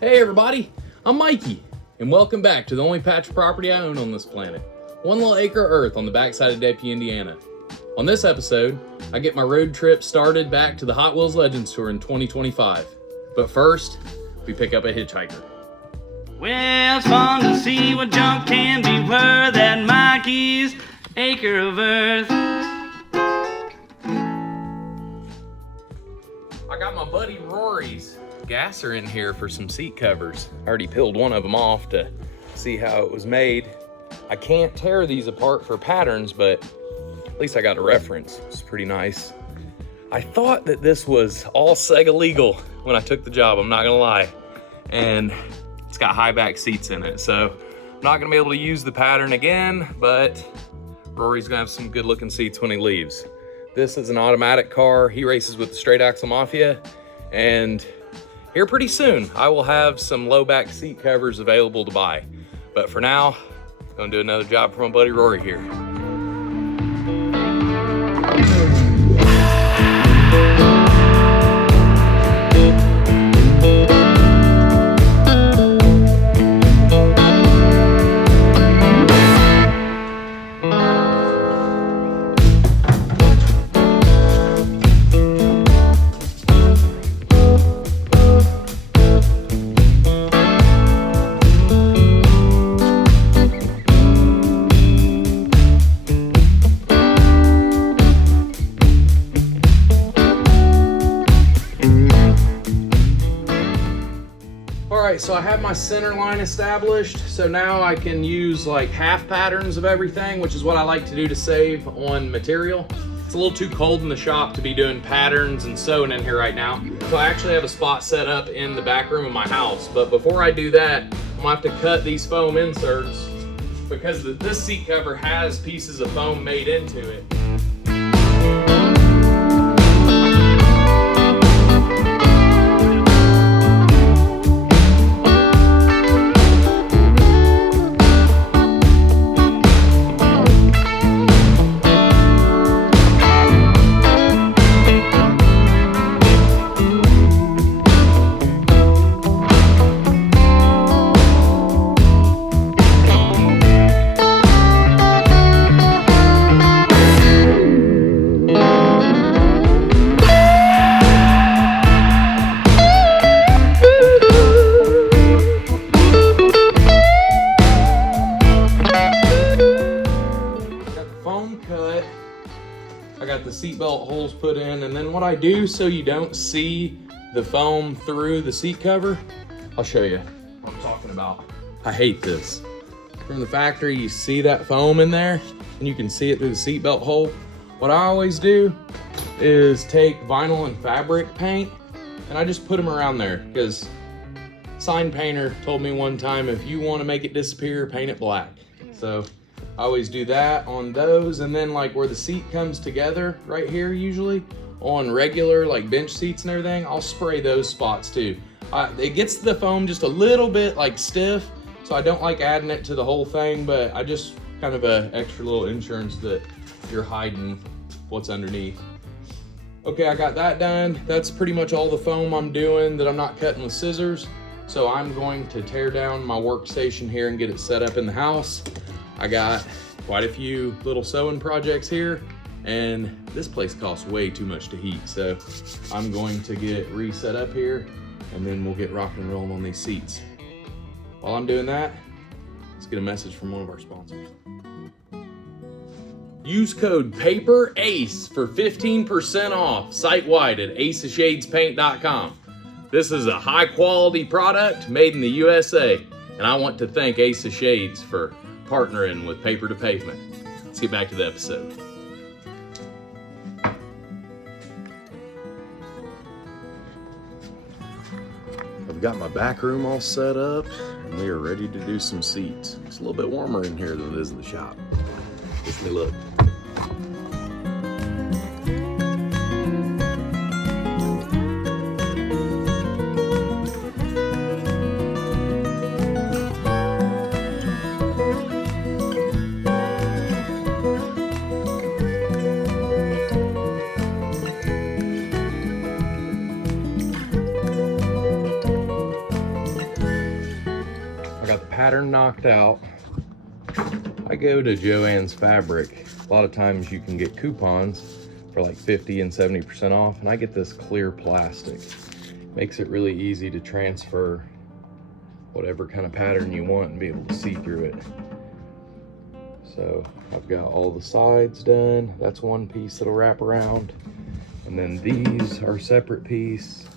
Hey everybody, I'm Mikey, and welcome back to the only patch of property I own on this planet. One little acre of earth on the backside of Deputy, Indiana. On this episode, I get my road trip started back to the HotWheels Legends Tour in 2025. But first, we pick up a hitchhiker. Well, it's fun to see what junk can be worth at Mikeys, Acre of earth. I got my buddy Rory's gasser in here for some seat covers. I already peeled one of them off to see how it was made. I can't tear these apart for patterns, but at least I got a reference. It's pretty nice. I thought that this was all Sega legal when I took the job, I'm not gonna lie. And it's got high back seats in it, so I'm not gonna be able to use the pattern again, but Rory's gonna have some good looking seats when he leaves. This is an automatic car. He races with the Straight Axle Mafia, and here pretty soon, I will have some low back seat covers available to buy. But for now, I'm gonna do another job for my buddy Rory here. Alright, so I have my center line established, so now I can use like half patterns of everything, which is what I like to do to save on material. It's a little too cold in the shop to be doing patterns and sewing in here right now. So I actually have a spot set up in the back room of my house, but before I do that, I'm gonna have to cut these foam inserts because this seat cover has pieces of foam made into it. I got the seatbelt holes put in, and then what I do so you don't see the foam through the seat cover, I'll show you what I'm talking about. I hate this. From the factory, you see that foam in there, and you can see it through the seatbelt hole. What I always do is take vinyl and fabric paint, and I just put them around there, because sign painter told me one time, if you want to make it disappear, paint it black. So I always do that on those, and then like where the seat comes together right here, usually on regular like bench seats and everything, I'll spray those spots too. It gets the foam just a little bit like stiff, so I don't like adding it to the whole thing, but I just kind of a extra little insurance that you're hiding what's underneath. Okay, I got that done. That's pretty much all the foam I'm doing that I'm not cutting with scissors. So I'm going to tear down my workstation here and get it set up in the house. I got quite a few little sewing projects here, and this place costs way too much to heat. So I'm going to get it reset up here, and then we'll get rock and rolling on these seats. While I'm doing that, let's get a message from one of our sponsors. Use code PAPERACE for 15% off site-wide at aceofshadespaint.com. This is a high quality product made in the USA, and I want to thank Ace of Shades for partnering with Paper to Pavement. Let's get back to the episode. I've got my back room all set up, and we are ready to do some seats. It's a little bit warmer in here than it is in the shop. Wish me luck. pattern knocked out, I go to Joann's Fabric. A lot of times you can get coupons for like 50 and 70% off, and I get this clear plastic. Makes it really easy to transfer whatever kind of pattern you want and be able to see through it. So I've got all the sides done. That's one piece that'll wrap around. And then these are a separate piece.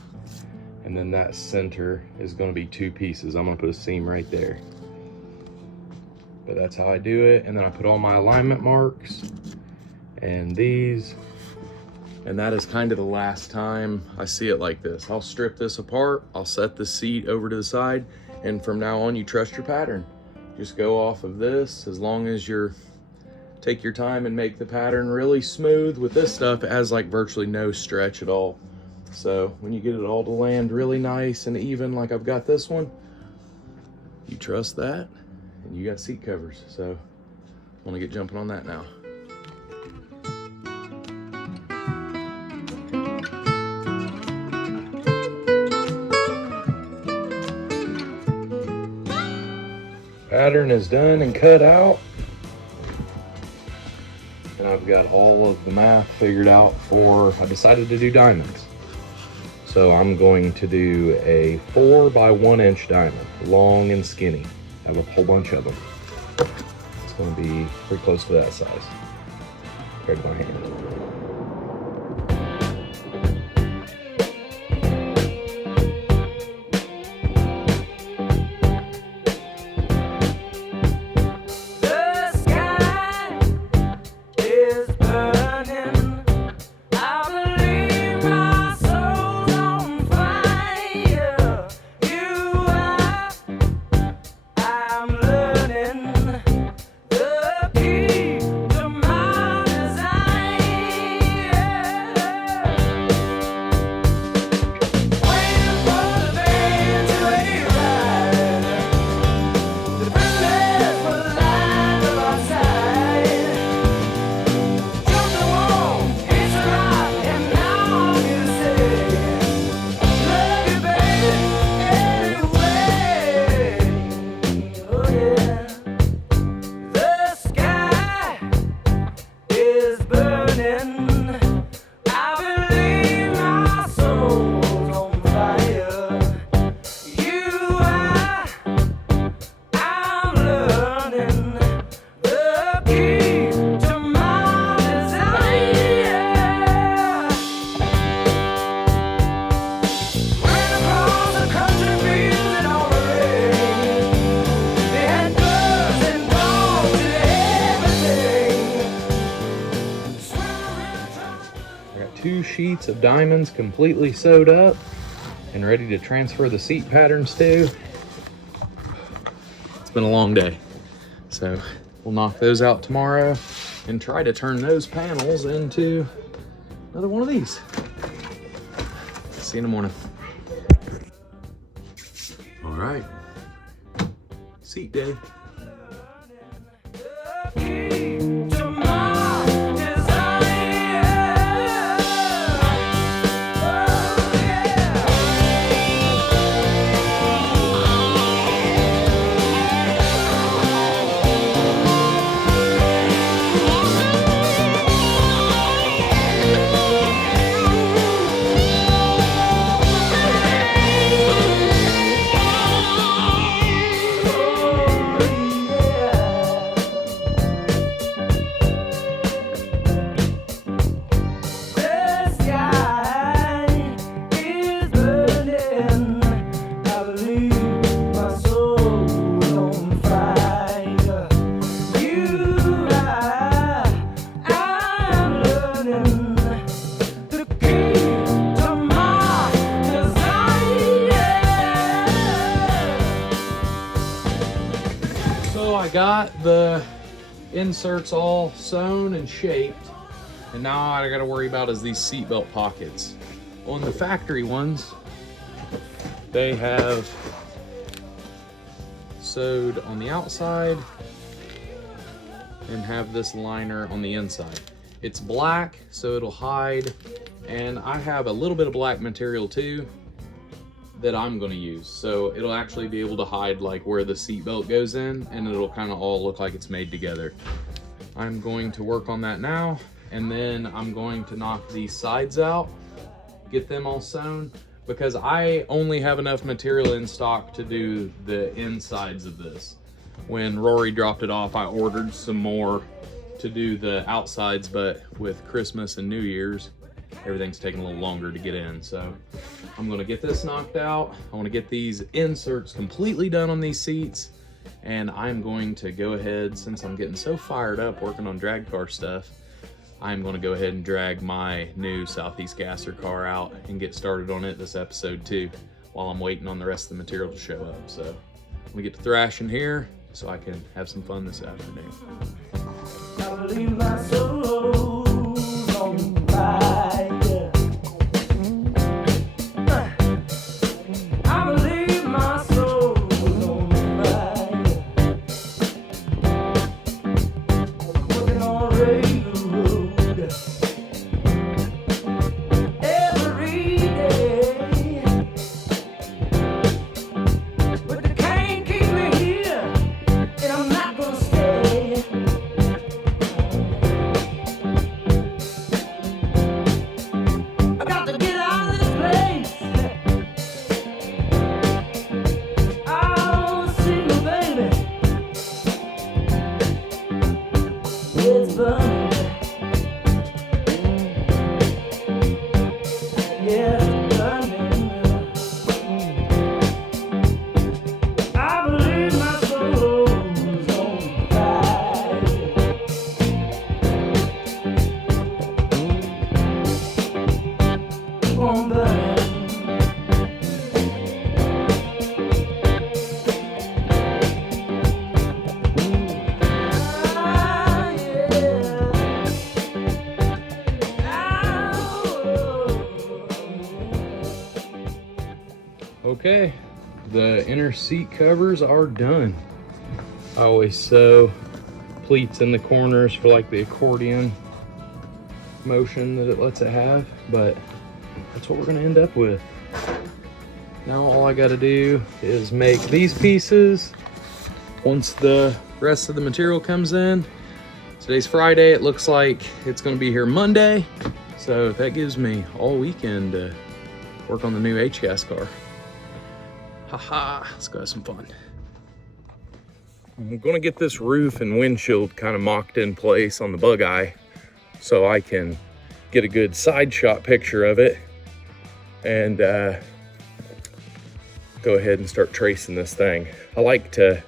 And then that center is gonna be two pieces. I'm gonna put a seam right there. But that's how I do it. And then I put all my alignment marks and these. And that is kind of the last time I see it like this. I'll strip this apart. I'll set the seat over to the side. And from now on, you trust your pattern. Just go off of this as long as you're, take your time and make the pattern really smooth. With this stuff, it has like virtually no stretch at all. So when you get it all to land really nice and even like I've got this one, you trust that and you got seat covers. So I'm gonna get jumping on that now. Pattern is done and cut out. And I've got all of the math figured out for, I decided to do diamonds. So I'm going to do a 4 by 1 inch diamond, long and skinny. I have a whole bunch of them. It's gonna be pretty close to that size. Compared to my hand. Sheets of diamonds completely sewed up and ready to transfer the seat patterns to. It's been a long day, so we'll knock those out tomorrow and try to turn those panels into another one of these. See you in the morning. All right, seat day. I got the inserts all sewn and shaped, and now all I gotta worry about is these seatbelt pockets. On the factory ones, they have sewed on the outside and have this liner on the inside. It's black, so it'll hide, and I have a little bit of black material too, that I'm gonna use. So it'll actually be able to hide like where the seat belt goes in, and it'll kind of all look like it's made together. I'm going to work on that now, and then I'm going to knock these sides out, get them all sewn, because I only have enough material in stock to do the insides of this. When Rory dropped it off, I ordered some more to do the outsides, but with Christmas and New Year's, everything's taking a little longer to get in. So I'm gonna get this knocked out. I wanna get these inserts completely done on these seats, and I'm going to go ahead, since I'm getting so fired up working on drag car stuff, I'm gonna go ahead and drag my new Southeast Gasser car out and get started on it this episode too, while I'm waiting on the rest of the material to show up. So I'm gonna get to thrashing here so I can have some fun this afternoon. I believe my soul's on fire. I believe my soul's on fire. Working on railroad every day, but they can't keep me here, and I'm not gonna stay. I got to get out of this place. Oh, see my baby. It's burning. Yeah, it's burning. I believe my soul's on fire. Keep on burning. Ah, yeah. Okay, the inner seat covers are done. I always sew pleats in the corners for like the accordion motion that it lets it have, but that's what we're gonna end up with. Now all I gotta do is make these pieces. Once the rest of the material comes in, today's Friday, it looks like it's gonna be here Monday. So that gives me all weekend to work on the new HGAS car. Haha, let's go have some fun. I'm gonna get this roof and windshield kind of mocked in place on the bug eye so I can get a good side shot picture of it and go ahead and start tracing this thing. I like to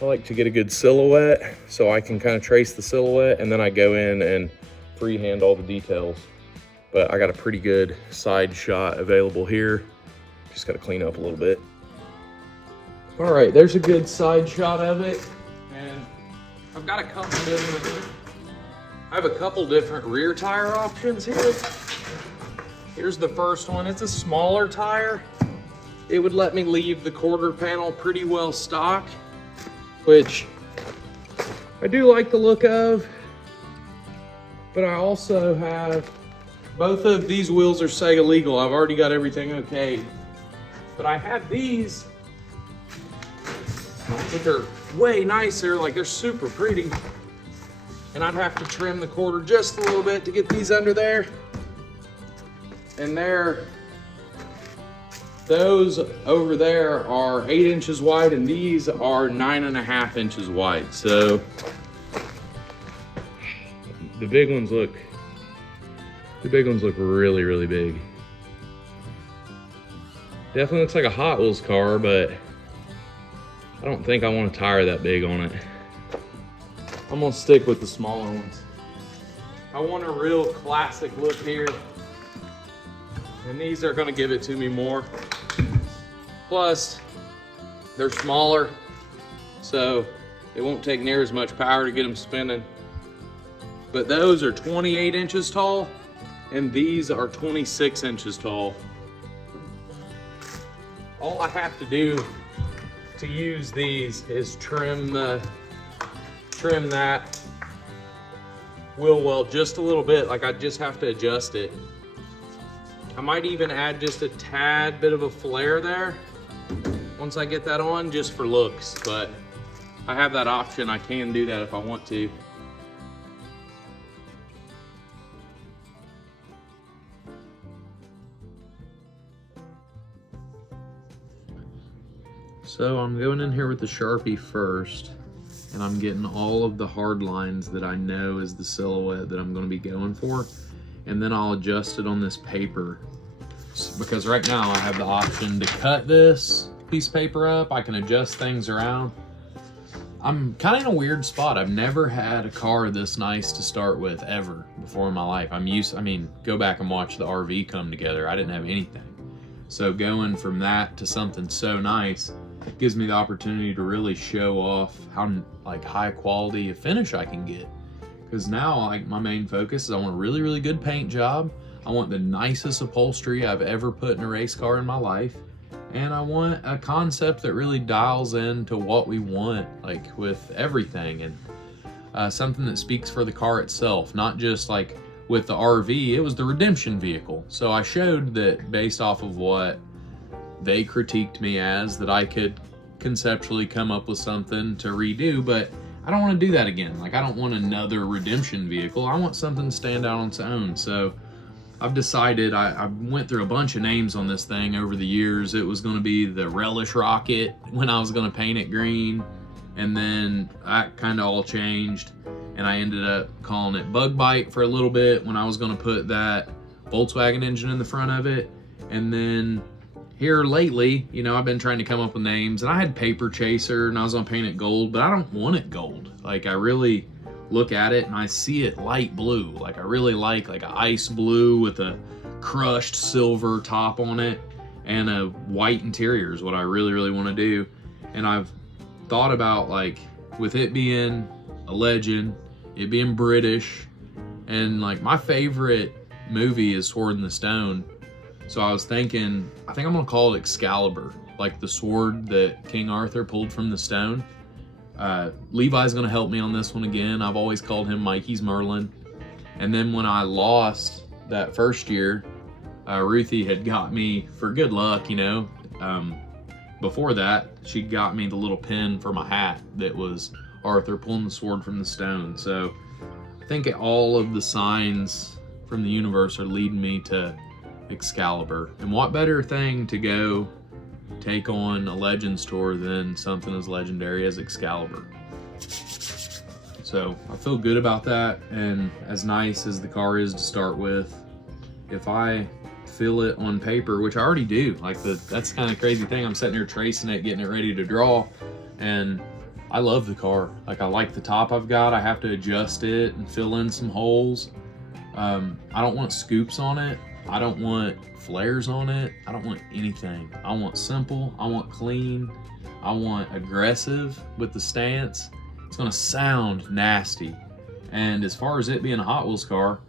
get a good silhouette so I can kind of trace the silhouette, and then I go in and freehand all the details. But I got a pretty good side shot available here. Just got to clean up a little bit. All right, there's a good side shot of it, and I've got a couple different rear tire options here. Here's the first one. It's a smaller tire. It would let me leave the quarter panel pretty well stock, which I do like the look of, but I also have, both of these wheels are Sega legal. I've already got everything okay. But I have these, but they're way nicer, like they're super pretty. And I'd have to trim the quarter just a little bit to get these under there. And those over there are 8 inches wide, and these are 9.5 inches wide. So the big ones look really, really big. Definitely looks like a Hot Wheels car, but I don't think I want a tire that big on it. I'm gonna stick with the smaller ones. I want a real classic look here, and these are gonna give it to me more. Plus, they're smaller, so it won't take near as much power to get them spinning. But those are 28 inches tall, and these are 26 inches tall. All I have to do to use these is trim that wheel well just a little bit. Like I just have to adjust it. I might even add just a tad bit of a flare there once I get that on, just for looks, but I have that option. I can do that if I want to. So I'm going in here with the Sharpie first, and I'm getting all of the hard lines that I know is the silhouette that I'm going to be going for, and then I'll adjust it on this paper, because right now I have the option to cut this piece of paper up. I can adjust things around. I'm kind of in a weird spot. I've never had a car this nice to start with ever before in my life. I mean, go back and watch the RV come together. I didn't have anything. So going from that to something so nice gives me the opportunity to really show off how like high quality a finish I can get. Because now like my main focus is I want a really, really good paint job. I want the nicest upholstery I've ever put in a race car in my life. And I want a concept that really dials into what we want, like with everything, and something that speaks for the car itself, not just like with the RV, it was the redemption vehicle. So I showed that based off of what they critiqued me as, that I could conceptually come up with something to redo, but I don't want to do that again. Like, I don't want another redemption vehicle. I want something to stand out on its own. So I've decided, I went through a bunch of names on this thing over the years. It was going to be the Relish Rocket when I was going to paint it green, and then that kind of all changed, and I ended up calling it Bug Bite for a little bit when I was going to put that Volkswagen engine in the front of it. And then here lately, you know, I've been trying to come up with names, and I had Paper Chaser and I was going to paint it gold, but I don't want it gold. Like, I really look at it and I see it light blue. Like, I really like an ice blue with a crushed silver top on it and a white interior is what I really, really want to do. And I've thought about, like, with it being a legend, it being British, and like my favorite movie is Sword in the Stone. So I was thinking, I think I'm gonna call it Excalibur, like the sword that King Arthur pulled from the stone. Levi's gonna help me on this one again. I've always called him Mikeys Merlin. And then when I lost that first year, Ruthie had got me, for good luck, you know, before that, she got me the little pin for my hat that was Arthur pulling the sword from the stone. So I think all of the signs from the universe are leading me to Excalibur. And what better thing to go take on a Legends tour than something as legendary as Excalibur. So I feel good about that, and as nice as the car is to start with, if I fill it on paper, which I already do, like that's kind of crazy thing. I'm sitting here tracing it, getting it ready to draw, and I love the car. Like, I like the top I've got. I have to adjust it and fill in some holes. I don't want scoops on it. I don't want flares on it. I don't want anything. I want simple. I want clean. I want aggressive with the stance. It's gonna sound nasty. And as far as it being a Hot Wheels car,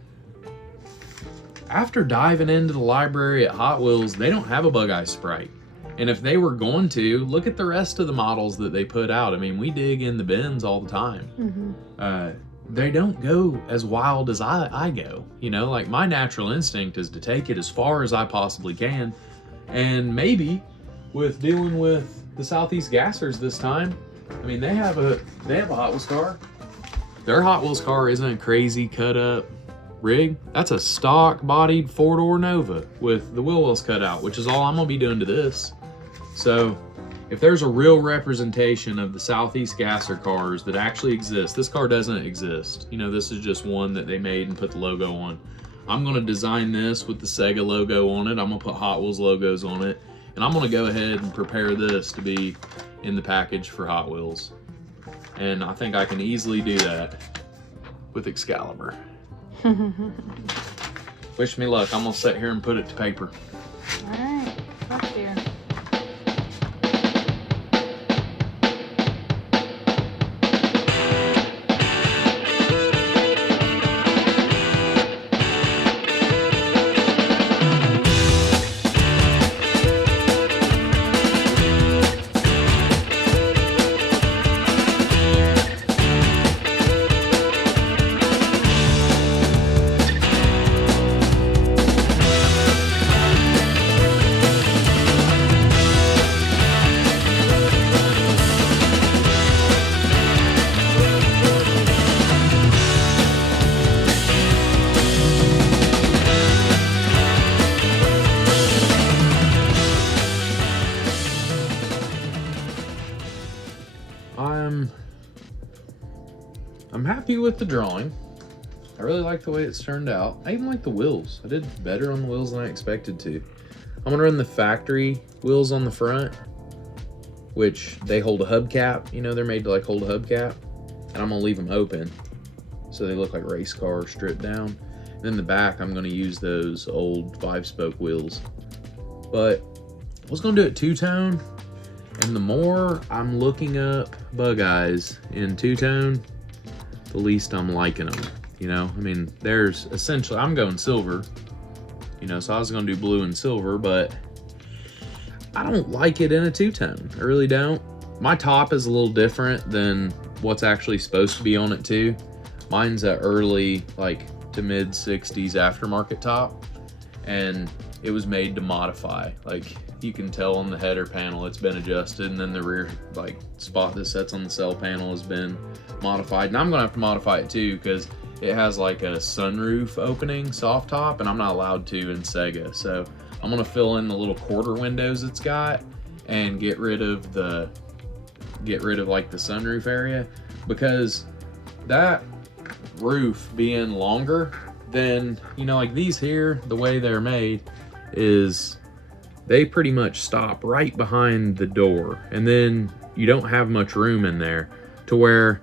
after diving into the library at Hot Wheels, they don't have a Bug-Eye Sprite. And if they were going to, look at the rest of the models that they put out. I mean, we dig in the bins all the time. Mm-hmm. They don't go as wild as I go. You know, like, my natural instinct is to take it as far as I possibly can. And maybe with dealing with the Southeast Gassers this time, I mean, they have a Hot Wheels car. Their Hot Wheels car isn't a crazy cut up rig. That's a stock bodied 4-door Nova with the wheel wells cut out, which is all I'm gonna be doing to this. So if there's a real representation of the Southeast Gasser cars that actually exist, this car doesn't exist. You know, this is just one that they made and put the logo on. I'm gonna design this with the Sega logo on it. I'm gonna put Hot Wheels logos on it, and I'm gonna go ahead and prepare this to be in the package for Hot Wheels. And I think I can easily do that with Excalibur. Wish me luck. I'm gonna sit here and put it to paper. All right, let's do. I'm happy with the drawing. I really like the way it's turned out. I even like the wheels. I did better on the wheels than I expected to. I'm gonna run the factory wheels on the front, which they hold a hubcap. You know, they're made to like hold a hubcap. And I'm gonna leave them open so they look like race cars stripped down. And then the back, I'm gonna use those old 5-spoke wheels. But I was gonna do it two-tone, and the more I'm looking up bug eyes in two-tone, the least I'm liking them, you know? I mean, there's essentially, I'm going silver, you know, so I was gonna do blue and silver, but I don't like it in a two-tone. I really don't. My top is a little different than what's actually supposed to be on it too. Mine's a early, like to mid 60s aftermarket top, and it was made to modify. Like you can tell on the header panel it's been adjusted, and then the rear like spot that sets on the cell panel has been modified. And I'm gonna have to modify it too, because it has like a sunroof opening soft top, and I'm not allowed to in Sega. So I'm gonna fill in the little quarter windows it's got and get rid of like the sunroof area, because that roof being longer than, you know, like these here, the way they're made is they pretty much stop right behind the door, and then you don't have much room in there, to where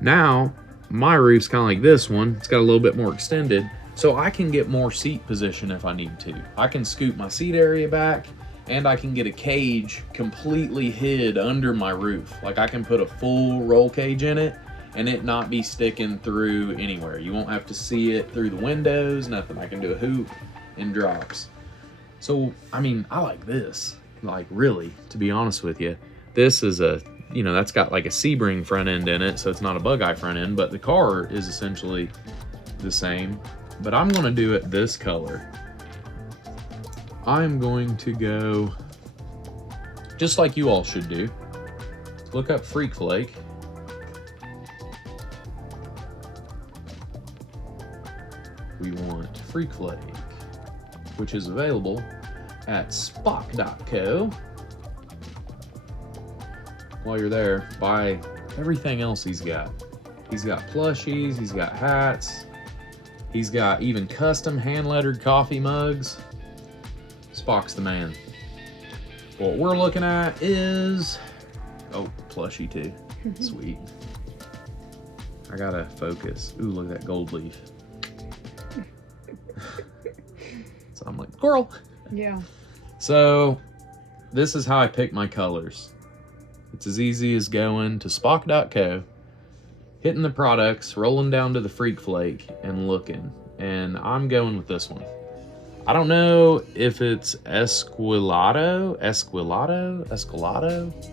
now my roof's kind of like this one. It's got a little bit more extended, so I can get more seat position if I need to. I can scoot my seat area back, and I can get a cage completely hid under my roof. Like I can put a full roll cage in it and it not be sticking through anywhere. You won't have to see it through the windows, nothing. I can do a hoop and drops. So, I mean, I like this. Like really, to be honest with you, this is a, you know, that's got like a Sebring front end in it, so it's not a bug eye front end, but the car is essentially the same. But I'm gonna do it this color. I'm going to go just like you all should do. Look up Freak Flake. We want Freak Flake, which is available at spock.co. While you're there, buy everything else he's got. He's got plushies, he's got hats, he's got even custom hand-lettered coffee mugs. Spock's the man. What we're looking at is, oh, plushie too. Sweet. I gotta focus. Ooh, look at that gold leaf. So I'm like, squirrel. Yeah. So this is how I pick my colors. It's as easy as going to spock.co, hitting the products, rolling down to the Freak Flake, and looking. And I'm going with this one. I don't know if it's Esquilado,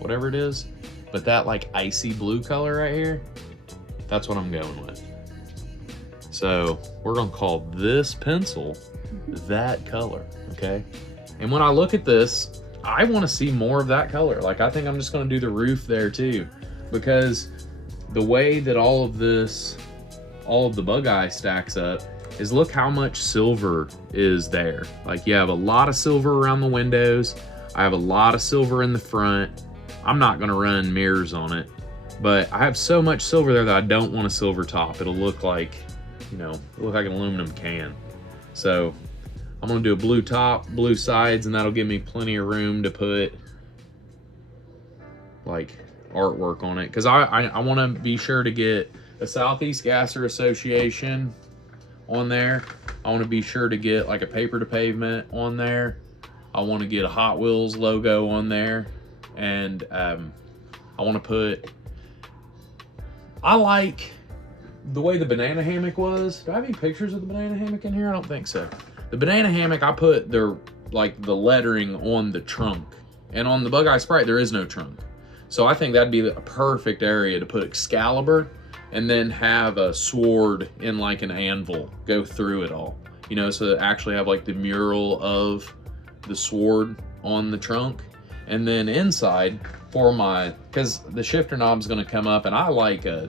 whatever it is, but that like icy blue color right here, that's what I'm going with. So we're gonna call this pencil that color, okay? And when I look at this, I wanna see more of that color. Like I think I'm just gonna do the roof there too, because the way that all of the bug eye stacks up is look how much silver is there. Like you have a lot of silver around the windows. I have a lot of silver in the front. I'm not gonna run mirrors on it, but I have so much silver there that I don't want a silver top. It'll look like, you know, look like an aluminum can. So I'm gonna do a blue top, blue sides, and that'll give me plenty of room to put like artwork on it. Cause I wanna be sure to get a Southeast Gasser Association on there. I want to be sure to get like a paper to pavement on there. I want to get a Hot Wheels logo on there, and I want to put, I like the way the banana hammock was. Do I have any pictures of the banana hammock in here? I don't think so. The banana hammock, I put the lettering on the trunk, and on the Bug Eye Sprite there is no trunk. So I think that'd be a perfect area to put Excalibur, and then have a sword in like an anvil go through it all, you know, so that actually have like the mural of the sword on the trunk. And then inside for my, because the shifter knob's gonna come up, and I like a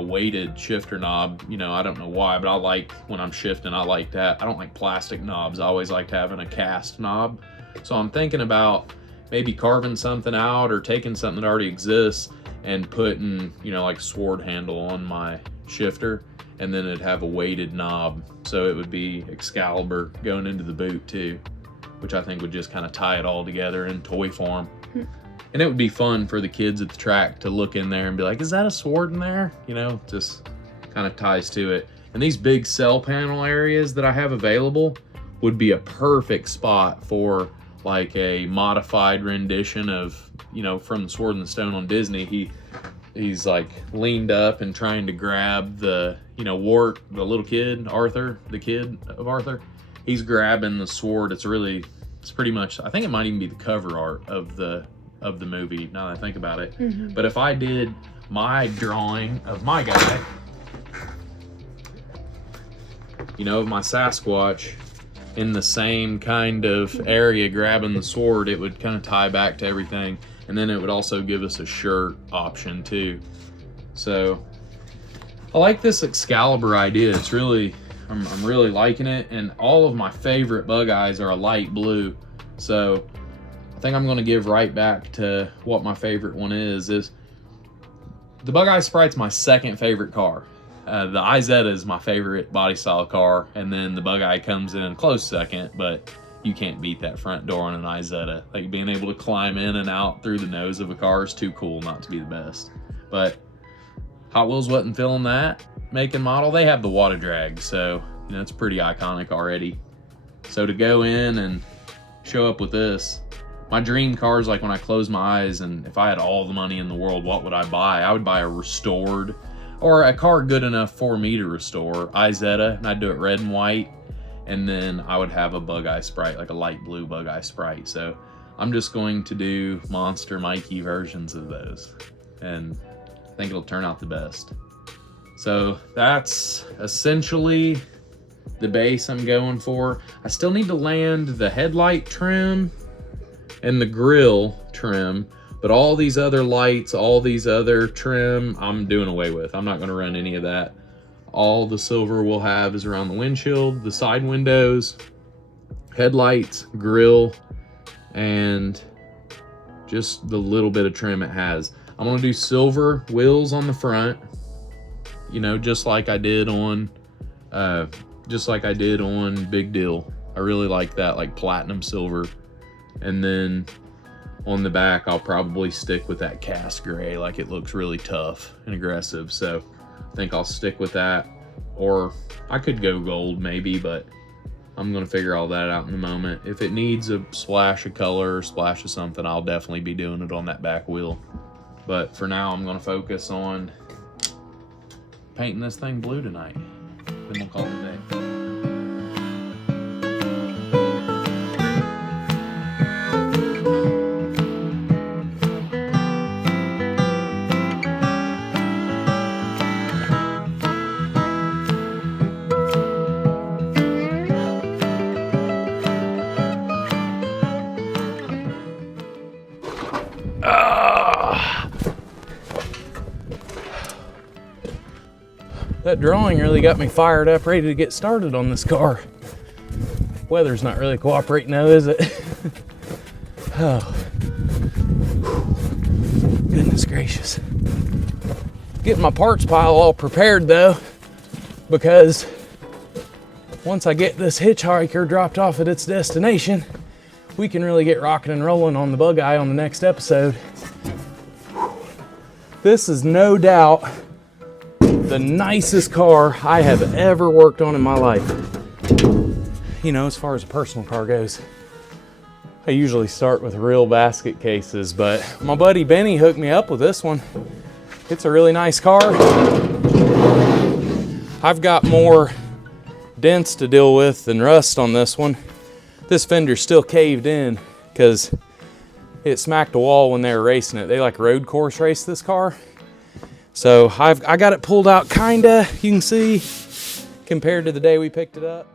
weighted shifter knob, you know, I don't know why, but I like when I'm shifting, I like that. I don't like plastic knobs. I always liked having a cast knob. So I'm thinking about maybe carving something out or taking something that already exists and putting, you know, like sword handle on my shifter, and then it'd have a weighted knob. So it would be Excalibur going into the boot too, which I think would just kind of tie it all together in toy form. And it would be fun for the kids at the track to look in there and be like, is that a sword in there? You know, just kind of ties to it. And these big cell panel areas that I have available would be a perfect spot for like a modified rendition of, you know, from the Sword and the Stone on Disney. He's like leaned up and trying to grab the, you know, Wart, the little kid, Arthur, the kid of Arthur. He's grabbing the sword. It's pretty much, I think it might even be the cover art of the movie, now that I think about it. But if I did my drawing of my guy, you know, of my Sasquatch in the same kind of area grabbing the sword, it would kind of tie back to everything. And then it would also give us a shirt option too. So I like this Excalibur idea. It's really, I'm really liking it. And all of my favorite bug eyes are a light blue. So I think I'm gonna give right back to what my favorite one is the Bug Eye Sprite's my second favorite car. The Izetta is my favorite body style car, and then the Bug Eye comes in close second, but you can't beat that front door on an Izetta. Like being able to climb in and out through the nose of a car is too cool not to be the best. But Hot Wheels wasn't feeling that make and model. They have the water drag, so you know it's pretty iconic already. So to go in and show up with this, my dream car is like when I close my eyes and if I had all the money in the world, what would I buy? I would buy a restored, or a car good enough for me to restore, Izetta, and I'd do it red and white. And then I would have a Bug Eye Sprite, like a light blue Bug Eye Sprite. So I'm just going to do Monster Mikey versions of those. And I think it'll turn out the best. So that's essentially the base I'm going for. I still need to land the headlight trim and the grille trim, but all these other lights, all these other trim, I'm doing away with. I'm not gonna run any of that. All the silver we'll have is around the windshield, the side windows, headlights, grille, and just the little bit of trim it has. I'm gonna do silver wheels on the front, you know, just like I did on Big Deal. I really like that, like platinum silver. And then on the back, I'll probably stick with that cast gray, like it looks really tough and aggressive. So I think I'll stick with that, or I could go gold maybe, but I'm gonna figure all that out in a moment. If it needs a splash of color or splash of something, I'll definitely be doing it on that back wheel. But for now, I'm gonna focus on painting this thing blue tonight. Then we'll call it a day. That drawing really got me fired up, ready to get started on this car. Weather's not really cooperating though, is it? Oh, goodness gracious. Getting my parts pile all prepared though, because once I get this hitchhiker dropped off at its destination, we can really get rocking and rolling on the Bug Eye on the next episode. This is no doubt the nicest car I have ever worked on in my life. You know, as far as a personal car goes, I usually start with real basket cases, but my buddy Benny hooked me up with this one. It's a really nice car. I've got more dents to deal with than rust on this one. This fender's still caved in because it smacked a wall when they were racing it. They like road course race this car. So I got it pulled out kinda, you can see, compared to the day we picked it up.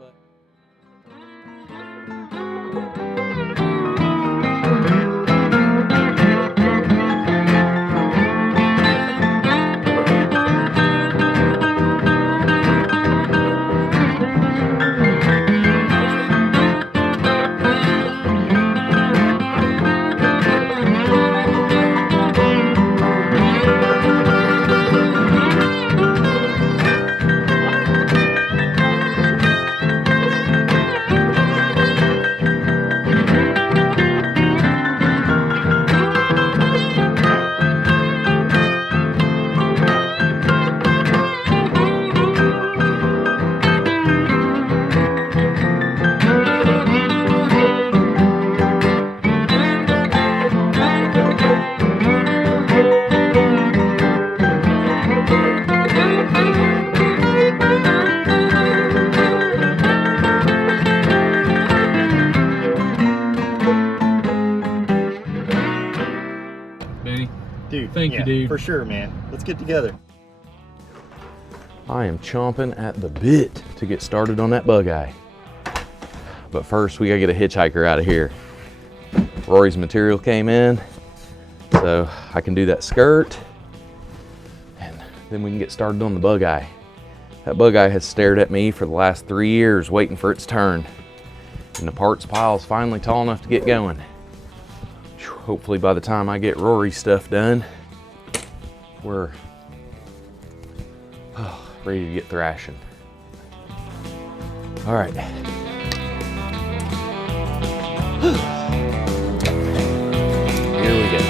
Benny. Dude, Thank you, yeah, dude. for sure, man. Let's get together. I am chomping at the bit to get started on that bug eye. But first, we gotta get a hitchhiker out of here. Rory's material came in, so I can do that skirt, and then we can get started on the bug eye. That bug eye has stared at me for the last 3 years, waiting for its turn. And the parts pile is finally tall enough to get going. Hopefully by the time I get Rory's stuff done, we're ready to get thrashing. All right. Here we go.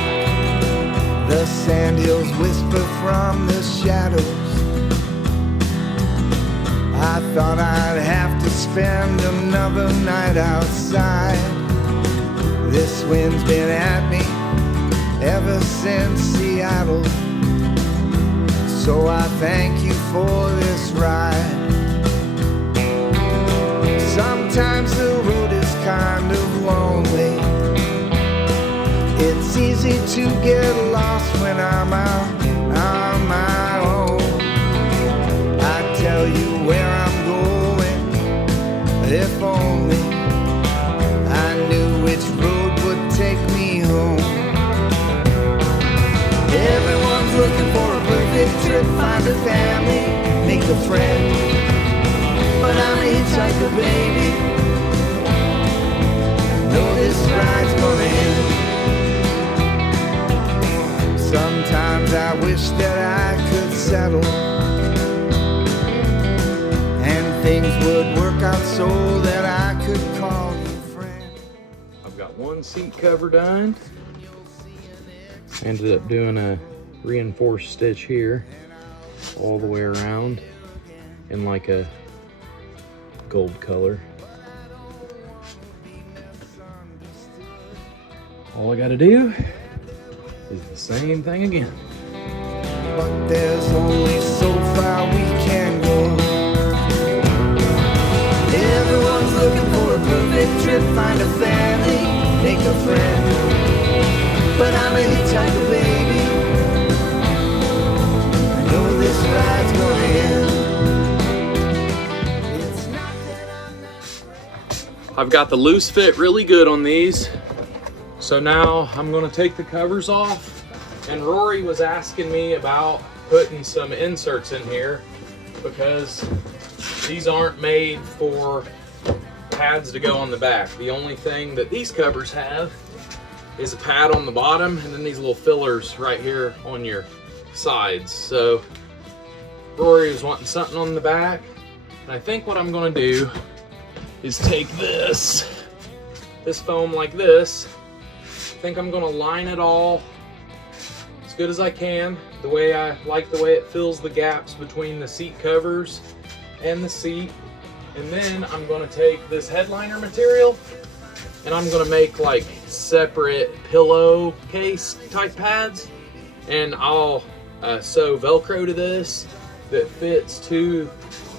The sandhills whisper from the shadows. I thought I'd have to spend another night outside. This wind's been at me ever since Seattle. So I thank you for this ride. Sometimes the road is kind of lonely. It's easy to get lost when I'm out on my own. I tell you where I'm going, if only I knew which road would take me home. Everyone's looking for a perfect trip, find a family, make a friend. But I'm a hitchhiker, baby. I know this ride's gonna end. Sometimes I wish that I could settle and things would work out so that I could call you friend. I've got one seat cover done. Ended up doing a reinforced stitch here all the way around in like a gold color. All I gotta do is the same thing again. But there's only so far we can go. Everyone's looking for a perfect trip, find a family, make a friend. But I'm a hitchhiker, baby. I know this ride's gonna end. It's not that I'm not ready. I've got the loose fit really good on these. So now I'm gonna take the covers off, and Rory was asking me about putting some inserts in here because these aren't made for pads to go on the back. The only thing that these covers have is a pad on the bottom and then these little fillers right here on your sides. So Rory was wanting something on the back, and I think what I'm gonna do is take this foam like this. I think I'm gonna line it all as good as I can, the way I like the way it fills the gaps between the seat covers and the seat. And then I'm gonna take this headliner material and I'm gonna make like separate pillow case type pads, and I'll sew Velcro to this that fits to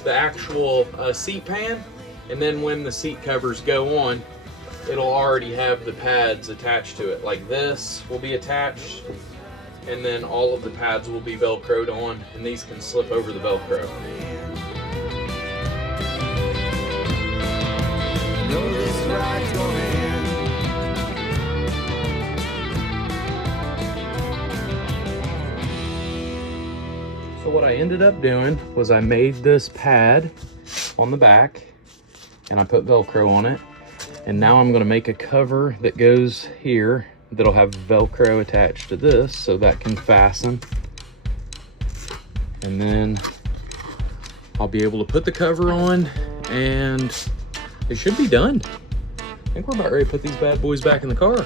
the actual seat pan. And then when the seat covers go on, it'll already have the pads attached to it. Like this will be attached, and then all of the pads will be Velcroed on, and these can slip over the Velcro. Know this ride's gonna end. So what I ended up doing was I made this pad on the back and I put Velcro on it. And now I'm gonna make a cover that goes here that'll have Velcro attached to this so that can fasten. And then I'll be able to put the cover on and it should be done. I think we're about ready to put these bad boys back in the car.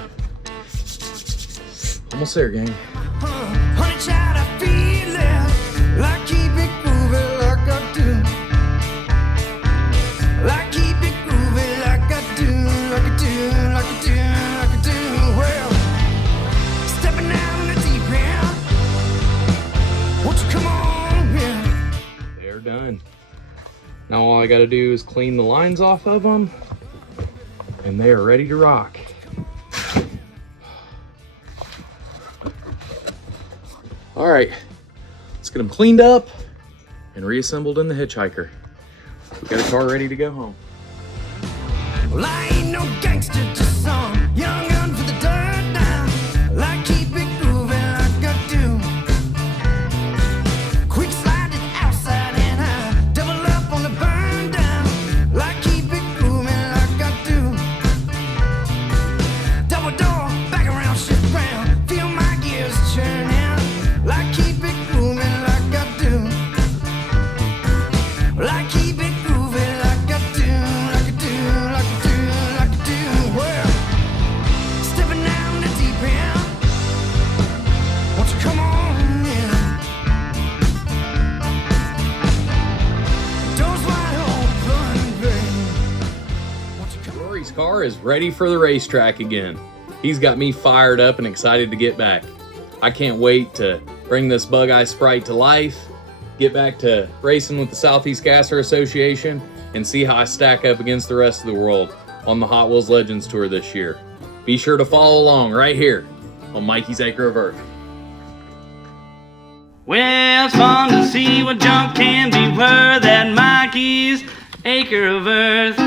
Almost there, gang. Honey child, I feel it. Like keep it grooving like I do. Like keep it grooving like I do, like I do, like I do, like I do. Well, stepping out in the deep end. Won't you come on here? They're done. Now all I gotta do is clean the lines off of them and they are ready to rock. All right, let's get them cleaned up and reassembled in the hitchhiker. We got a car ready to go home. Well, I ain't no gangster, just some young gun for the dirt now. Like keep it grooving like I do. Quick slide to the outside and I double up on the burn down. Like keep it grooving like I do. Double door, back around, shift round. Feel my gears churning. Like keep it grooving like I do. Like keep it grooving like I do, like I do, like I do, like I do. Well, stepping down the deep end. Won't you come on in? Doors wide open, babe. Won't you come on? Rory's car is ready for the racetrack again. He's got me fired up and excited to get back. I can't wait to bring this Bug Eye Sprite to life, get back to racing with the Southeast Gasser Association, and see how I stack up against the rest of the world on the Hot Wheels Legends Tour this year. Be sure to follow along right here on Mikey's Acre of Earth. Well, it's fun to see what junk can be worth at Mikeys, Acre of Earth.